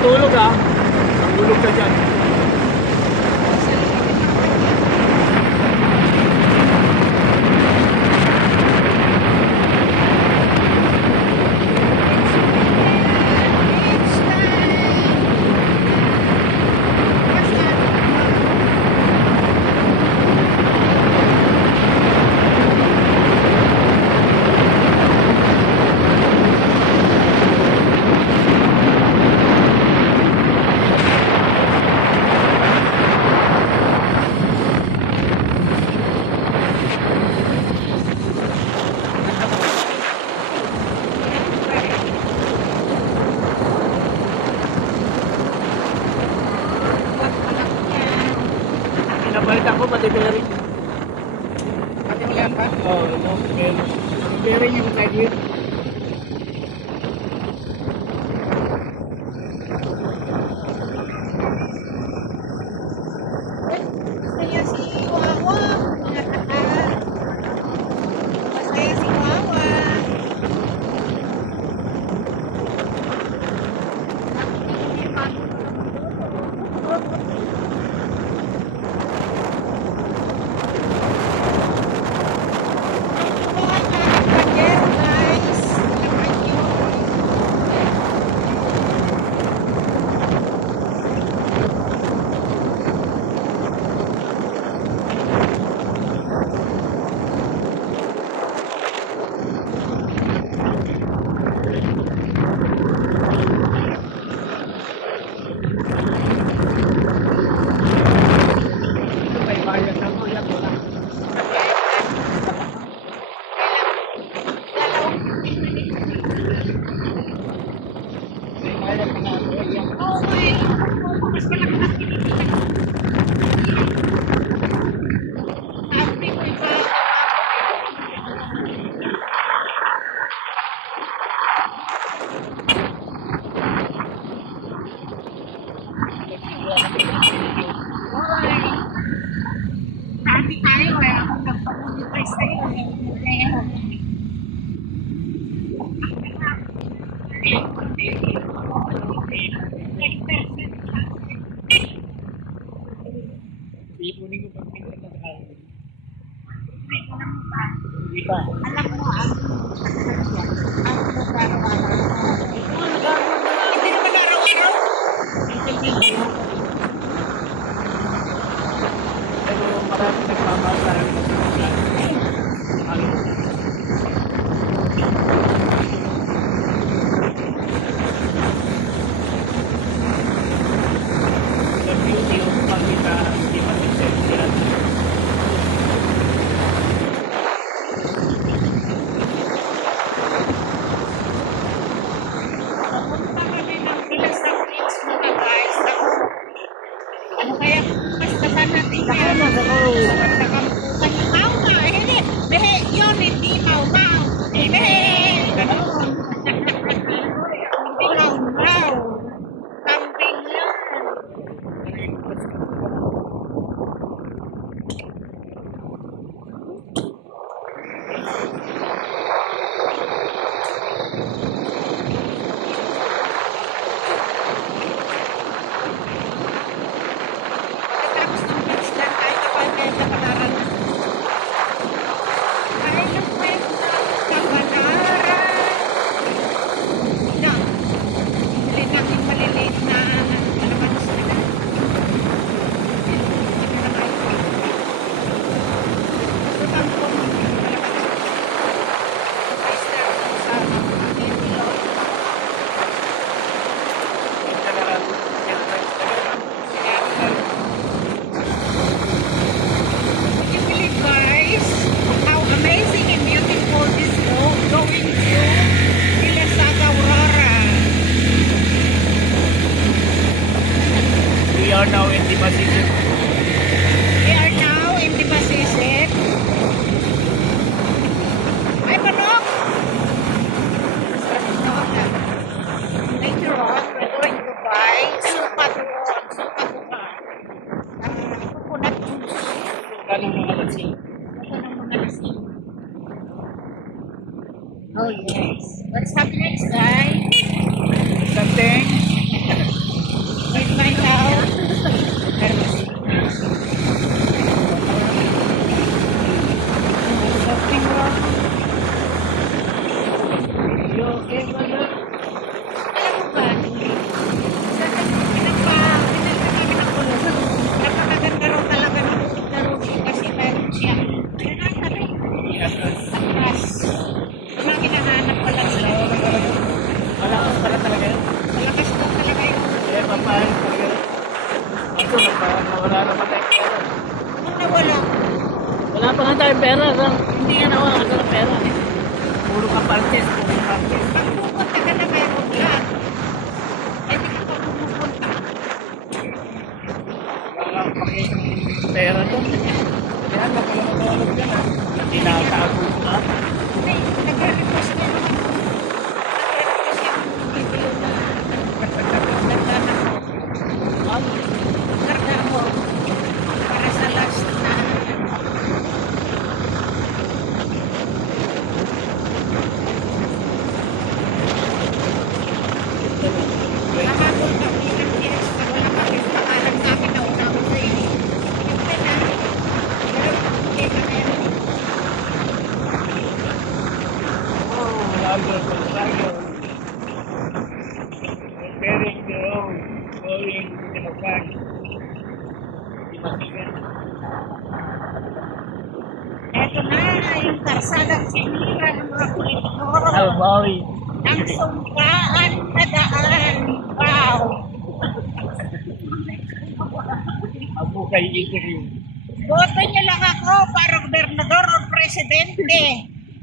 matulog ha. Tulog ka dyan. Pinapalitan ko pati bearing. Pati mo yan pa? Oo, bearing. Bearing yung side wheel. Masaya si Wawa. Masaya si Wawa. May bayad na po yan. Wala. May bayad na nga po yan. Mas malaki na sabi ko isa. Sabi tayo eh, ako nagpapunitay sa'yo eh. Ipunin ko pag minsan na sa akin. Alam mo ba? Hindi pa. Alam mo ang hindi naman araw-araw. Pero marami nagpapasa. Ano? Sa beauty of pagkita, hindi masisensya. Pumunta kami ng Pilas ng Beach mga guys. Ano kaya mas naman natin yan? Nakakampukan yung tao na. Hindi. Behe, yun hindi mau-mau. Behe. Ganon. Hindi mau-mau. Kambing yun. Pagkatapos ng beach lang tayo kapag kapanaran. Ay, ng kwenta. Kapanaran. No. Bili namin maliliit na alamansi na. Kami na kayo pa. Tutang po ng alamansi. Oyster sa Tilo. Can you believe, guys, how amazing and beautiful this road going to Vilasaga, Aurora? We are now in the Pasisip. We are now in the Pasisip. Ay, manok! Later on, we're going to buy suka doon. Suka doon. Coconut juice. Kanang mga lasing. Ito ng mga lasing. Oh yes. What's up next, guys? Something. Wala tayong pera. Hindi nga nawala ka ng pera. Puro ka partes. Puro partes. Pag pupunta ka na meron lang. Eh, di ka pa pumupunta. Wala akong pakitang pera doon. Kaya napakalagawag ka na. Tinatago ka. Hindi, nagre-request niya naman. Nagre-request niya kung bibili na nagdana ko. Karga mo. Para sa last na nakahabol ka bilang yes pag wala ka yung pangalan sa akin na una ko sa'yo. Siyempre na, pero hindi ka meron. Oh, lager for lager. Preparing the road. Going to the back. Di masigan. Eto na, yung karsadang sinira ng mga kulito. Albawi. Ang sungkaan na daan. Wow! Abu kay Ikiri. Boto niyo lang ako para gobernador o presidente.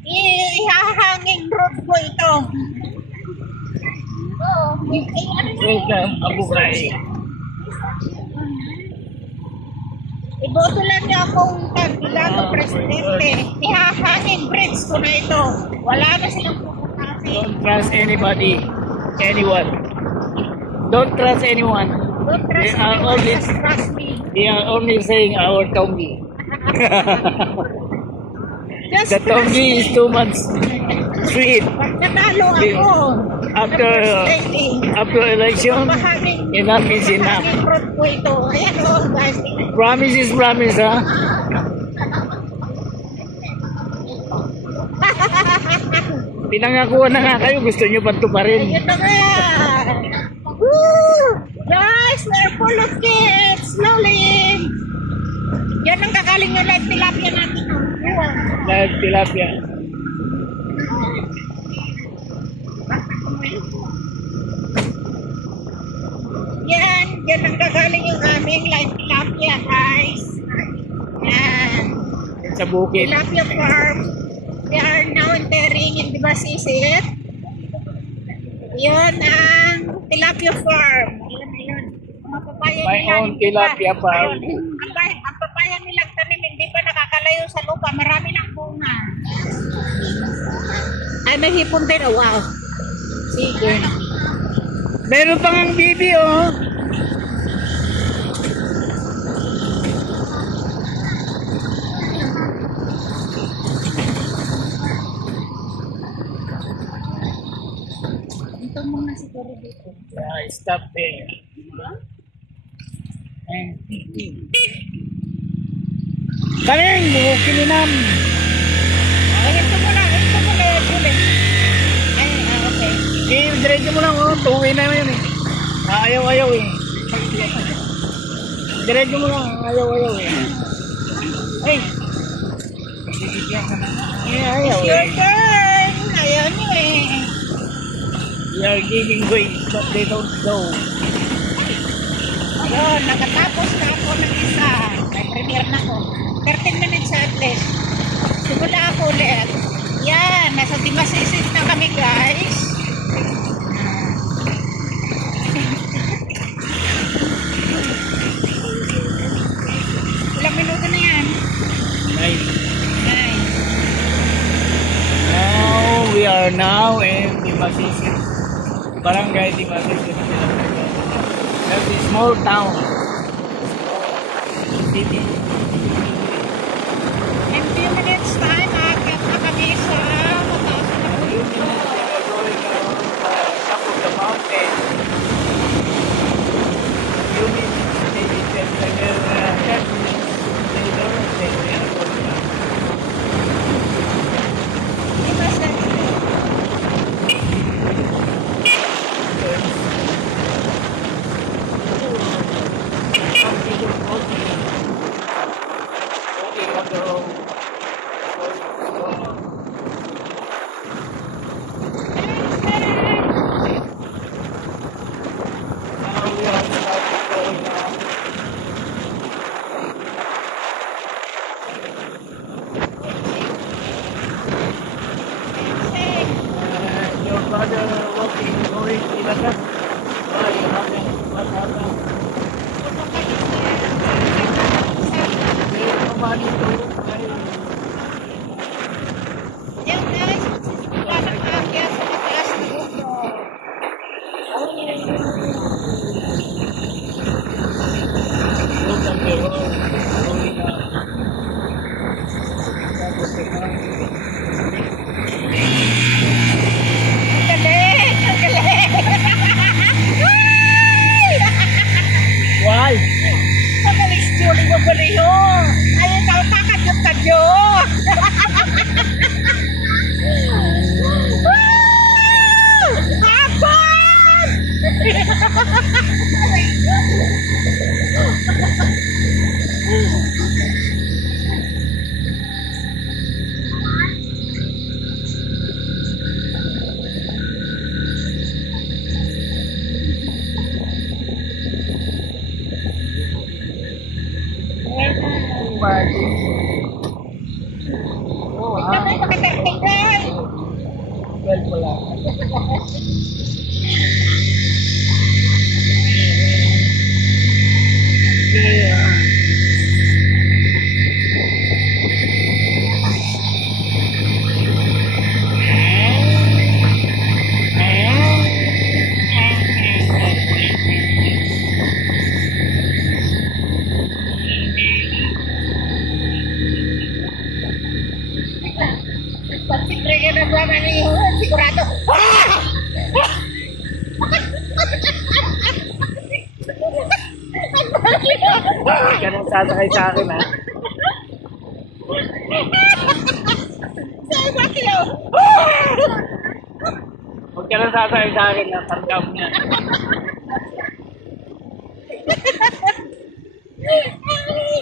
Ihahanging road ko ito. Oo. Ano Ika, Abu kay. Iboto lang niyo akong kandidato presidente. Ihahanging bridge ko na ito. Wala na silang pupuntasin. Don't trust anybody. Anyone. Don't trust anyone. Don't trust They are me. all Just this- trust me. They are only saying our tongi. Just The trust tongi me. is too much sweet. Pag natalo ako, After, the first lady, After election, Bahaging- enough is enough. bahaging road ko ito. Ayan o, guys. Promise is promise, ha? Pinangakuan na nga kayo, gusto nyo pa ito pa rin. Ayun na nga. Woo! Guys, we're full of kids. Slowly. Yan ang kagaling ng live tilapia natin. Oh. Dahil tilapia. Yan ang kagaling yung aming live tilapia, guys. Yan. Sa bukid. Tilapia farm. We are now entering in the Basisit. Yun ang tilapia farm. Yun na yun. Ang papaya My nila, own hindi pa- tilapia farm. Ayun. Ang papaya nilang tanim, hindi pa nakakalayo sa lupa. Marami lang bunga. Ay, may hipon din. Oh, wow. Sige. Meron pang ang bibi, oh. Ito muna siguro dito. Yeah, stop there. And Kaming, bukininam. Ay, ito muna yung huli. Ay, okay. I-diretso mo lang, oh. Tuwi na yun, eh. Ayaw-ayaw, eh. Diretso mo lang, ayaw-ayaw, eh. Ay! Ayaw, Your eh. turn. Ayaw niyo eh. We are giving way, but they don't go. Ayun, nakatapos na ako ng isa. May premiere na ko. 13 minutes at least. Simula ako ulit. Yan, nasa Dimasisit na kami guys. Ilang minuto na yan? Nice. Nice. Now, we are now in Dimasisit. Barangay Dimasisit. That's a small town. City. In few minutes time, aakit na kami sa mataas na bundok. Top of the mountain. You need to take it and then 10 minutes later, then we are going down. Walking on the road. Now we are about to go down. baba dito. Ay, Yan guys, magsisimula ng akyat sa mataas na bundok. doon ang pero. Sorry na. Ang galing! Ang galing! Ay! Why? Magaling si Julie mo pala yun! Ayun na, kakadyot-kadyo! Hapon! Ikaw na yung makatertigal! Well, wala. Pag sigre na ba na niyo, sigurado. Huwag ka nang sasakay sa akin, ha? Saan ba kayo? Huwag ka nang sasakay sa akin, ha? Tandam niya. Ay!